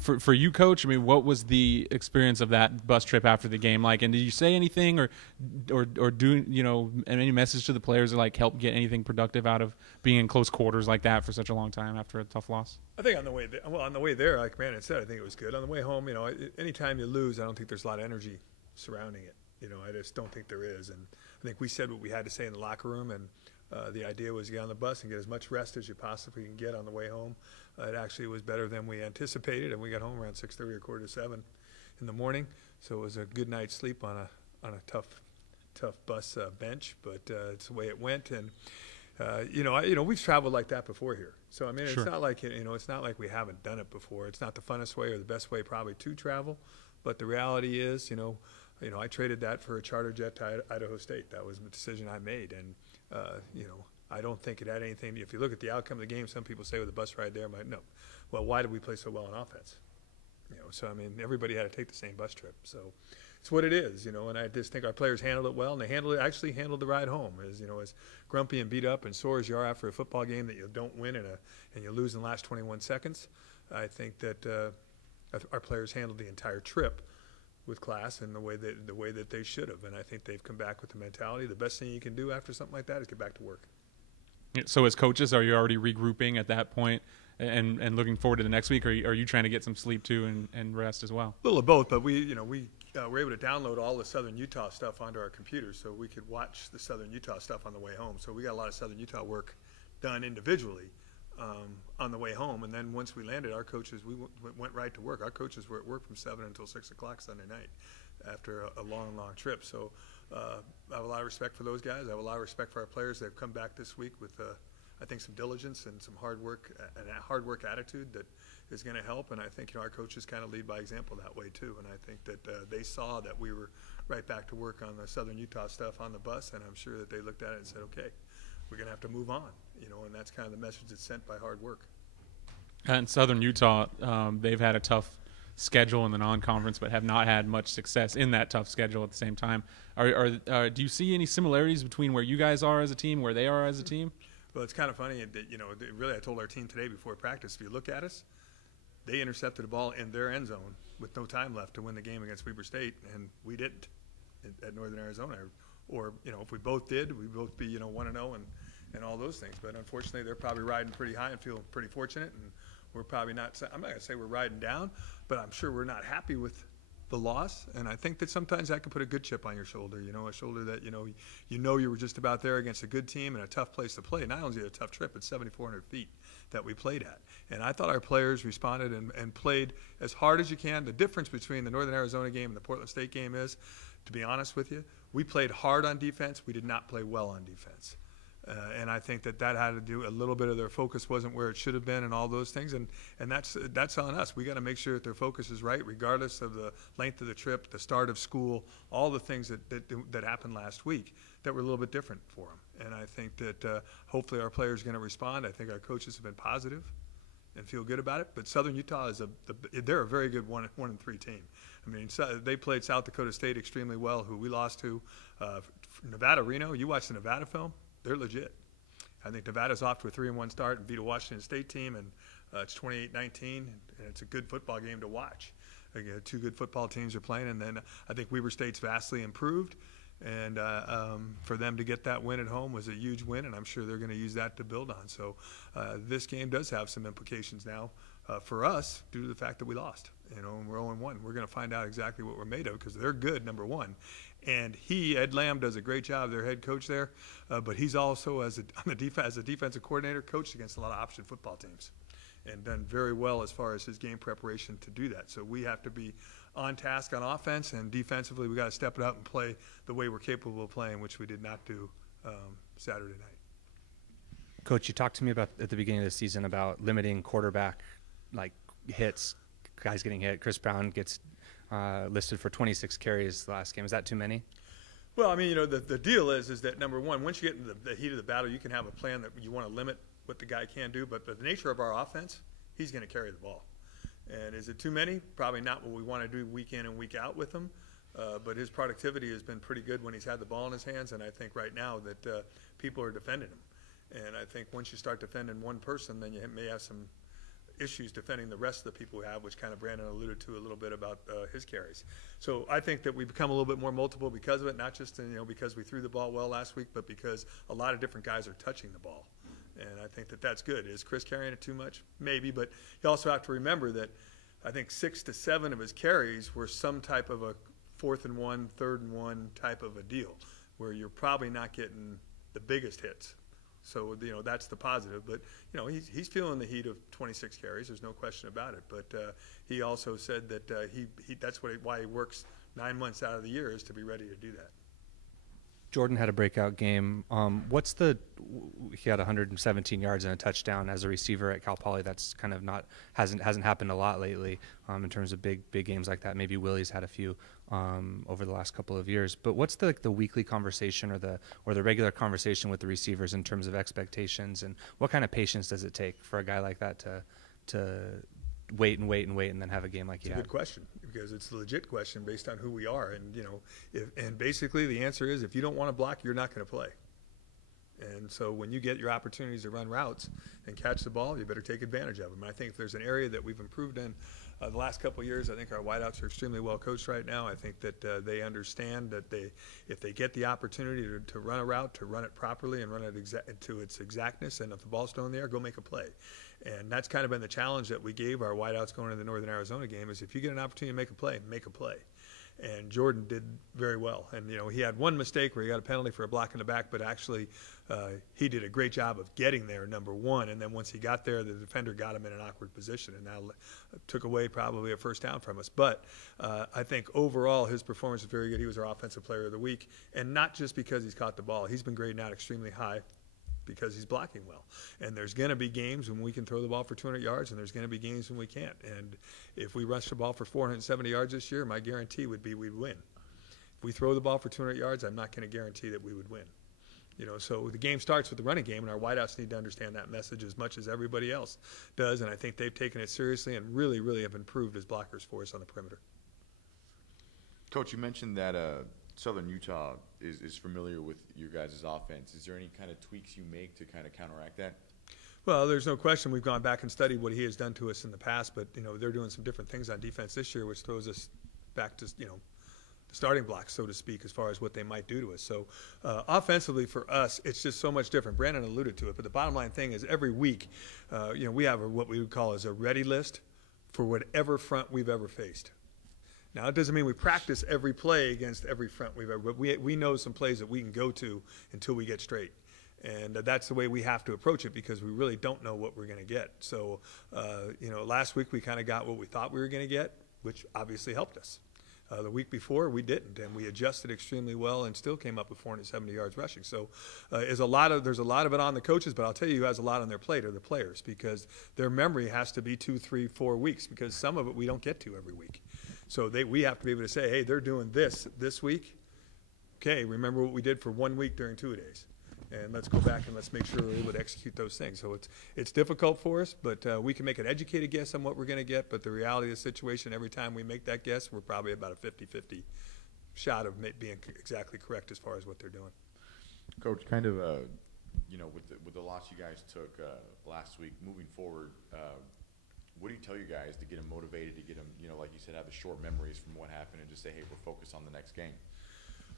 For you, Coach, I mean, what was the experience of that bus trip after the game like? And did you say anything or do any message to the players to like help get anything productive out of being in close quarters like that for such a long time after a tough loss? I think on the way there, like Brandon said, I think it was good. On the way home, anytime you lose, I don't think there's a lot of energy surrounding it. I just don't think there is. And I think we said what we had to say in the locker room, and the idea was to get on the bus and get as much rest as you possibly can get on the way home. It actually was better than we anticipated, and we got home around 6:30 or 7:15 in the morning. So it was a good night's sleep on a tough bus bench, but it's the way it went. And we've traveled like that before here. So I mean, Sure. It's not like it's not like we haven't done it before. It's not the funnest way or the best way probably to travel, but the reality is, I traded that for a charter jet to Idaho State. That was the decision I made, and I don't think it had anything. If you look at the outcome of the game, some people say with the bus ride there, no. Well, why did we play so well on offense? So I mean, everybody had to take the same bus trip. So it's what it is, and I just think our players handled it well, and they actually handled the ride home. As grumpy and beat up and sore as you are after a football game that you don't win and you lose in the last 21 seconds, I think that our players handled the entire trip with class and the way that they should have. And I think they've come back with the mentality. The best thing you can do after something like that is get back to work. So as coaches, are you already regrouping at that point and looking forward to the next week, or are you trying to get some sleep too and rest as well? A little of both, but we were able to download all the Southern Utah stuff onto our computers, so we could watch the Southern Utah stuff on the way home. So we got a lot of Southern Utah work done individually on the way home, and then once we landed, our coaches went right to work. Our coaches were at work from 7 until 6 o'clock Sunday night after a long trip. So I have a lot of respect for those guys. I have a lot of respect for our players. They've come back this week with I think some diligence and some hard work and a hard work attitude that is going to help. And I think our coaches kind of lead by example that way too. And I think that they saw that we were right back to work on the Southern Utah stuff on the bus, and I'm sure that they looked at it and said, okay, we're going to have to move on, and that's kind of the message that's sent by hard work. And Southern Utah, they've had a tough schedule in the non-conference, but have not had much success in that tough schedule at the same time. Do you see any similarities between where you guys are as a team, where they are as a team? Well, it's kind of funny that, really, I told our team today before practice, if you look at us, they intercepted a ball in their end zone with no time left to win the game against Weber State, and we didn't at Northern Arizona. Or, if we both did, we'd both be, 1-0 and all those things. But unfortunately, they're probably riding pretty high and feel pretty fortunate, and we're probably not. I'm not going to say we're riding down, but I'm sure we're not happy with the loss. And I think that sometimes that can put a good chip on your shoulder, a shoulder that, you were just about there against a good team and a tough place to play. Not only is it a tough trip, it's 7,400 feet that we played at. And I thought our players responded and played as hard as you can. The difference between the Northern Arizona game and the Portland State game is, to be honest with you, we played hard on defense. We did not play well on defense. And I think that had to do a little bit of their focus wasn't where it should have been and all those things. And that's on us. We got to make sure that their focus is right, regardless of the length of the trip, the start of school, all the things that happened last week that were a little bit different for them. And I think that hopefully our players are going to respond. I think our coaches have been positive and feel good about it. But Southern Utah they're a very good 1-3 team. I mean, they played South Dakota State extremely well, who we lost to. Nevada, Reno, you watch the Nevada film, they're legit. I think Nevada's off to a 3-1 start and beat a Washington State team, and it's 28-19, and it's a good football game to watch. Two good football teams are playing, and then I think Weber State's vastly improved. And for them to get that win at home was a huge win, and I'm sure they're going to use that to build on. So this game does have some implications now for us due to the fact that we lost. And we're 0-1. We're going to find out exactly what we're made of because they're good, number one. And Ed Lamb does a great job, their head coach there, but he's also, as a defensive coordinator, coached against a lot of option football teams and done very well as far as his game preparation to do that. So we have to be on task on offense, and defensively we got to step it up and play the way we're capable of playing, which we did not do Saturday night. Coach, you talked to me about at the beginning of the season about limiting quarterback hits, guys getting hit. Chris Brown gets listed for 26 carries last game. Is that too many? Well, I mean, the deal is that, number one, once you get into the heat of the battle, you can have a plan that you want to limit what the guy can do. But the nature of our offense, he's going to carry the ball. And is it too many? Probably not what we want to do week in and week out with him. But his productivity has been pretty good when he's had the ball in his hands. And I think right now that people are defending him. And I think once you start defending one person, then you may have some issues defending the rest of the people we have, which kind of Brandon alluded to a little bit about his carries. So I think that we've become a little bit more multiple because of it, not just because we threw the ball well last week, but because a lot of different guys are touching the ball. And I think that that's good. Is Chris carrying it too much? Maybe, but you also have to remember that I think 6 to 7 of his carries were some type of a 4th and 1, 3rd and 1 type of a deal, where you're probably not getting the biggest hits. So, that's the positive. But, he's feeling the heat of 26 carries. There's no question about it. But he also said that that's why he works 9 months out of the year, is to be ready to do that. Jordan had a breakout game. He had 117 yards and a touchdown as a receiver at Cal Poly. That's kind of hasn't happened a lot lately in terms of big games like that. Maybe Willie's had a few over the last couple of years. But what's the weekly conversation or the regular conversation with the receivers in terms of expectations, and what kind of patience does it take for a guy like that to wait and then have a game like he had? It's a good question, because it's a legit question based on who we are. And, and basically the answer is, if you don't want to block, you're not going to play. And so when you get your opportunities to run routes and catch the ball, you better take advantage of them. And I think if there's an area that we've improved in the last couple of years, I think our wideouts are extremely well coached right now. I think that they understand that if they get the opportunity to run a route, to run it properly and run it to its exactness, and if the ball's still in the air, go make a play. And that's kind of been the challenge that we gave our wideouts going into the Northern Arizona game, is if you get an opportunity to make a play, make a play. And Jordan did very well. And, he had one mistake where he got a penalty for a block in the back, but actually he did a great job of getting there, number one. And then once he got there, the defender got him in an awkward position, and that took away probably a first down from us. But I think overall his performance was very good. He was our offensive player of the week, and not just because he's caught the ball. He's been grading out extremely high because he's blocking well. And there's going to be games when we can throw the ball for 200 yards, and there's going to be games when we can't. And if we rush the ball for 470 yards this year, my guarantee would be we'd win. If we throw the ball for 200 yards, I'm not going to guarantee that we would win. So the game starts with the running game, and our wideouts need to understand that message as much as everybody else does. And I think they've taken it seriously and really, really have improved as blockers for us on the perimeter. Coach, you mentioned that Southern Utah is familiar with your guys' offense. Is there any kind of tweaks you make to kind of counteract that? Well, there's no question we've gone back and studied what he has done to us in the past, but, they're doing some different things on defense this year, which throws us back to, the starting blocks, so to speak, as far as what they might do to us. So offensively for us, it's just so much different. Brandon alluded to it, but the bottom line thing is every week, we have what we would call as a ready list for whatever front we've ever faced. Now, it doesn't mean we practice every play against every front we've ever, but we know some plays that we can go to until we get straight. And that's the way we have to approach it, because we really don't know what we're going to get. So, last week we kind of got what we thought we were going to get, which obviously helped us. The week before we didn't, and we adjusted extremely well and still came up with 470 yards rushing. So there's a lot of it on the coaches, but I'll tell you who has a lot on their plate are the players, because their memory has to be 2, 3, 4 weeks, because some of it we don't get to every week. So we have to be able to say, hey, they're doing this week. Okay, remember what we did for 1 week during 2 days. And let's go back and let's make sure we're able to execute those things. So it's difficult for us, but we can make an educated guess on what we're going to get. But the reality of the situation, every time we make that guess, we're probably about a 50-50 shot of being exactly correct as far as what they're doing. Coach, kind of, with the loss you guys took last week, moving forward, what do you tell you guys to get them motivated, to get them, like you said, have the short memories from what happened, and just say, hey, we're focused on the next game?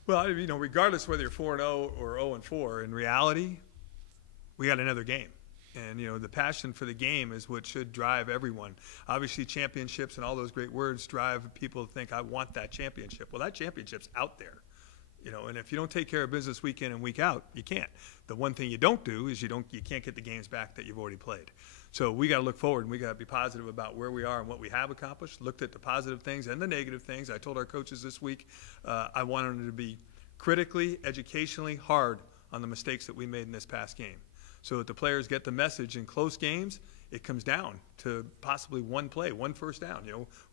Well, regardless whether you're 4-0 or 0-4, in reality, we got another game. And, the passion for the game is what should drive everyone. Obviously, championships and all those great words drive people to think, I want that championship. Well, that championship's out there. And if you don't take care of business week in and week out, you can't. The one thing you don't do is you can't get the games back that you've already played. So we got to look forward, and we got to be positive about where we are and what we have accomplished. Looked at the positive things and the negative things. I told our coaches this week I wanted them to be critically, educationally hard on the mistakes that we made in this past game, so that the players get the message. In close games, it comes down to possibly one play, one first down.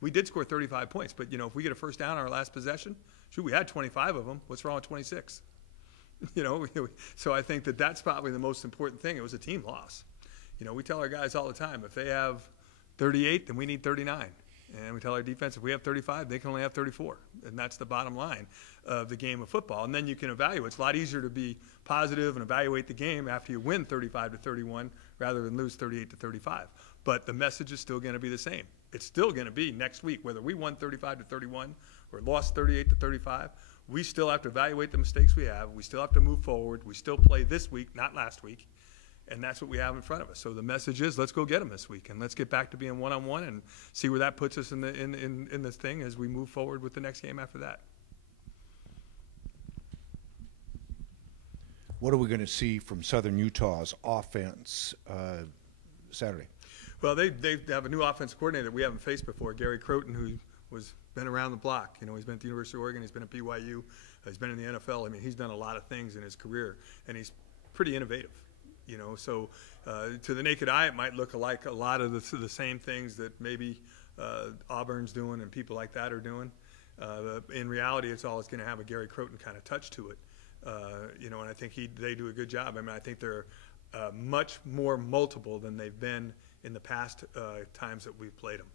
We did score 35 points, but if we get a first down on our last possession, shoot, we had 25 of them. What's wrong with 26? So I think that's probably the most important thing. It was a team loss. We tell our guys all the time, if they have 38, then we need 39. And we tell our defense, if we have 35, they can only have 34. And that's the bottom line of the game of football. And then you can evaluate. It's a lot easier to be positive and evaluate the game after you win 35-31 rather than lose 38-35. But the message is still going to be the same. It's still going to be next week, whether we won 35-31 or lost 38-35. We still have to evaluate the mistakes we have. We still have to move forward. We still play this week, not last week. And that's what we have in front of us. So the message is, let's go get them this week, and let's get back to being one-on-one and see where that puts us in this thing as we move forward with the next game after that. What are we going to see from Southern Utah's offense Saturday? Well, they have a new offensive coordinator that we haven't faced before, Gary Croton, who been around the block. You know, he's been at the University of Oregon, he's been at BYU, he's been in the NFL. I mean, he's done a lot of things in his career, and he's pretty innovative. You know, so to the naked eye, it might look like a lot of the same things that maybe Auburn's doing and people like that are doing. In reality, it's always going to have a Gary Croton kind of touch to it. You know, and I think they do a good job. I mean, I think they're much more multiple than they've been in the past times that we've played them.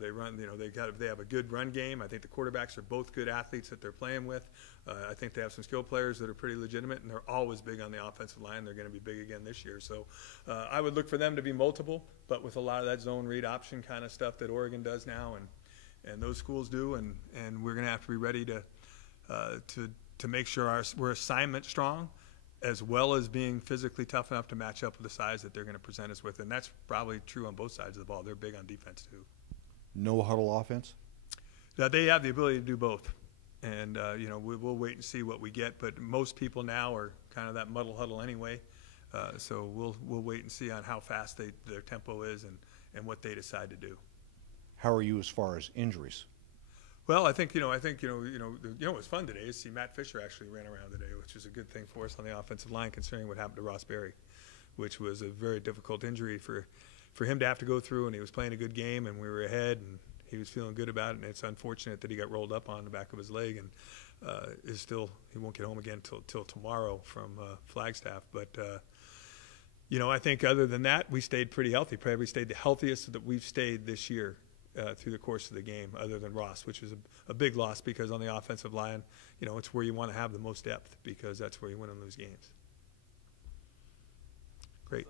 They run, you know, they have a good run game. I think the quarterbacks are both good athletes that they're playing with. I think they have some skill players that are pretty legitimate, and they're always big on the offensive line. They're going to be big again this year. So I would look for them to be multiple, but with a lot of that zone read option kind of stuff that Oregon does now, and those schools do, and we're going to have to be ready to make sure we're assignment strong, as well as being physically tough enough to match up with the size that they're going to present us with. And that's probably true on both sides of the ball. They're big on defense too. No huddle offense? They have the ability to do both. And, you know, we'll wait and see what we get. But most people now are kind of that muddle huddle anyway. So we'll wait and see on how fast their tempo is and what they decide to do. How are you as far as injuries? Well, I think it was fun today is see Matt Fisher actually ran around today, which is a good thing for us on the offensive line, considering what happened to Ross Berry, which was a very difficult injury for him to have to go through. And he was playing a good game, and we were ahead, and he was feeling good about it. And it's unfortunate that he got rolled up on the back of his leg, and he won't get home again till tomorrow from Flagstaff. But you know, I think other than that, we stayed pretty healthy. Probably stayed the healthiest that we've stayed this year. Through the course of the game, other than Ross, which is a big loss, because on the offensive line, you know, it's where you want to have the most depth, because that's where you win and lose games. Great.